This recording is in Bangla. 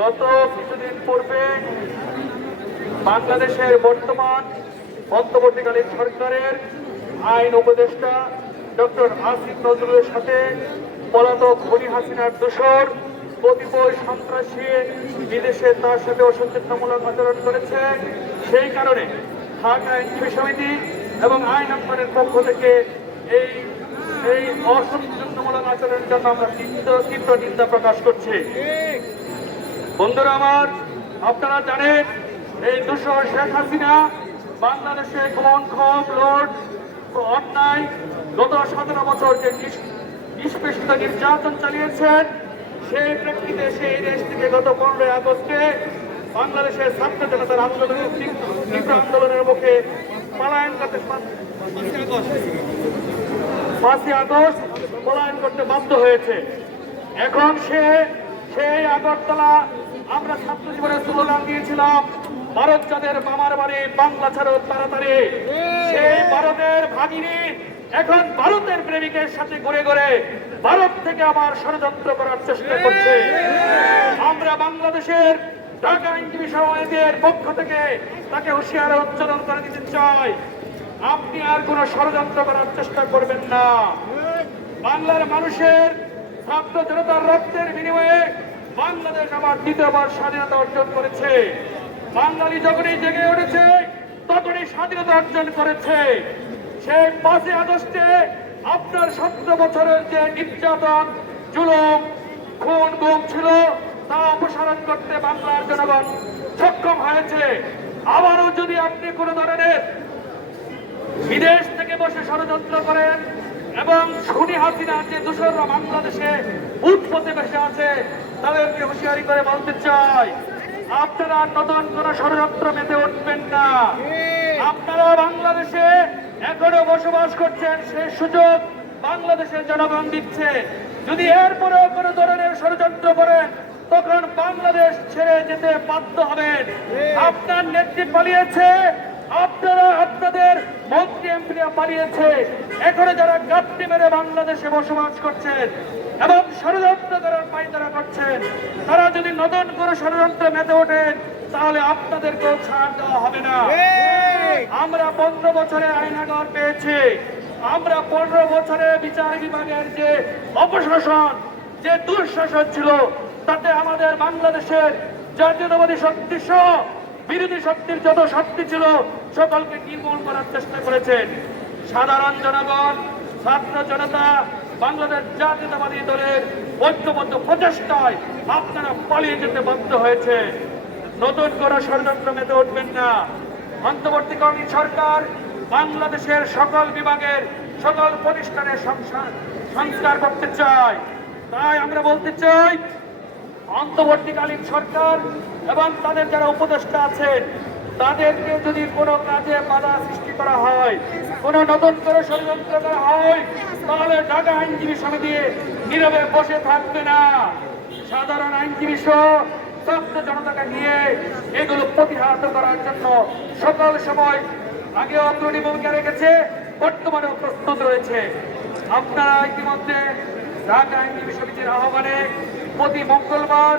গত কিছুদিন পূর্বে বাংলাদেশের বর্তমান অন্তর্বর্তীকালীন সরকারের আইন উপদেষ্টা ডক্টর আসিফ নজরুলের সাথে পলাতক হরি হাসিনার দোষর কতিপয় সন্ত্রাসী বিদেশে তার সাথে অসচেতনামূলক আচরণ করেছে। সেই কারণে ঢাকা আইনজীবী সমিতি এবং আইন আম্পানের পক্ষ থেকে এই এই অসচেতনামূলক আচরণের জন্য আমরা তীব্র তীব্র নিন্দা প্রকাশ করছি। বন্ধুরা আমার, আপনারা জানেন, এই দুশো শেখ হাসিনা বাংলাদেশে কোন ক্ষোভ লোড অন্যায় গত সতেরো বছর যে নিষ- নিষ্পেষিত নির্যাতন চালিয়েছেন, সেই প্রেক্ষিতে সেই দেশ থেকে গত পনেরোই আগস্টে বাংলাদেশের ছাত্র জনতার আন্দোলনের তীব্র আন্দোলনের মুখে পলায়ন করতে পাঁচই আগস্ট পলায়ন করতে বাধ্য হয়েছে। এখন সে, সেই আগরতলা আমরা ছাত্র জীবনে স্লোগান দিয়েছিলাম, ভারত যাদের মামার বাড়ি, বাংলা ছাড়ো তাড়াতাড়ি। সেই ভারতের ভাগিনী এখন ভারতের প্রেমিকের সাথে ঘুরে ঘুরে ভারত থেকে আবার ষড়যন্ত্র করার চেষ্টা করছে। আমরা বাংলাদেশের ঢাকা আইনজীবী সমাজের পক্ষ থেকে তাকে হুঁশিয়ার উচ্চারণ করে দিতে চাই। আপনি আর কোনো ষড়যন্ত্র করার চেষ্টা করবেন না। বাংলার মানুষের ছাত্র জনতার রক্তের বিনিময়ে বাংলাদেশ আমার দ্বিতীয়বার স্বাধীনতা অর্জন করেছে। বাঙালি যখনই জেগে উঠেছে, তখনই স্বাধীনতা অর্জন করেছে। সেই পাঁচই আগস্টে আপনার সতেরো বছরের যে নির্যাতন, জুলুম, খুন, গুম ছিল, তা অপসারণ করতে বাংলার জনগণ সক্ষম হয়েছে। আবারও যদি আপনি কোনো ধরনের বিদেশ থেকে বসে ষড়যন্ত্র করেন এবং শুনি হাসিনা যে দূষণরা বাংলাদেশে উৎপত্তি বেসে আছে তাদেরকে হুঁশিয়ারি করে বলতে চাই আপনারা নতুন কোন ষড়যন্ত্র মেতে উঠবেন না। আপনারা বাংলাদেশে এখনও বসবাস করছেন সেই সুযোগ বাংলাদেশের জনগণ দিচ্ছে। যদি এরপরেও কোনো ধরনের ষড়যন্ত্র করেন তখন বাংলাদেশ ছেড়ে যেতে বাধ্য হবেন। আপনার নেত্রী পালিয়েছে আপনারা আপনাদের মন্ত্রী এমপিরা পালিয়েছে। এখনও যারা গাপটি মেরে বাংলাদেশে বসবাস করছেন এবং ষড়যন্ত্র করার পায়তারা করছেন তারা যদি নতুন করে ষড়যন্ত্র মেতে ওঠেন তাহলে আপনাদেরকেও ছাড় দেওয়া হবে না। আমরা পনেরো বছরে আইনাগর পেয়েছি। আমরা পনেরো বছরে বিচার বিভাগের যে অপশাসন যে দুঃশাসন ছিল তাতে আমাদের বাংলাদেশের জাতীয়তাবাদী শক্তি সহ বিরোধী শক্তির যত শক্তি ছিল সকলকে নির্মূল করার চেষ্টা করেছেন। সাধারণ জনগণ, ছাত্র জনতা, বাংলাদেশ জাতীয়তাবাদী দলের ঐক্যবদ্ধ প্রচেষ্টায় আপনারা পালিয়ে যেতে বাধ্য হয়েছে। নতুন করে ষড়যন্ত্র মেতে উঠবেন না। অন্তর্বর্তীকালীন সরকার বাংলাদেশের সকল বিভাগের, সকল প্রতিষ্ঠানের সংসা- সংস্কার করতে চায়। তাই আমরা বলতে চাই, অন্তর্বর্তীকালীন সরকার এবং তাদের যারা উপদেষ্টা আছেন তাদেরকে যদি কোনো কাজে বাধা সৃষ্টি করা হয়, কোনো নতুন করে ষড়যন্ত্র করা হয়, তাহলে ঢাকা আইনজীবী সমিতি নীরবে বসে থাকবে না। সাধারণ আইনজীবী সহ ছাত্র জনতাকে নিয়ে এগুলো প্রতিহত করার জন্য সকল সময় আগে অগ্রণী ভূমিকা রেখেছে, বর্তমানেও প্রস্তুত রয়েছে। আপনারা ইতিমধ্যে ঢাকা আইনজীবী সমিতির আহ্বানে প্রতি মঙ্গলবার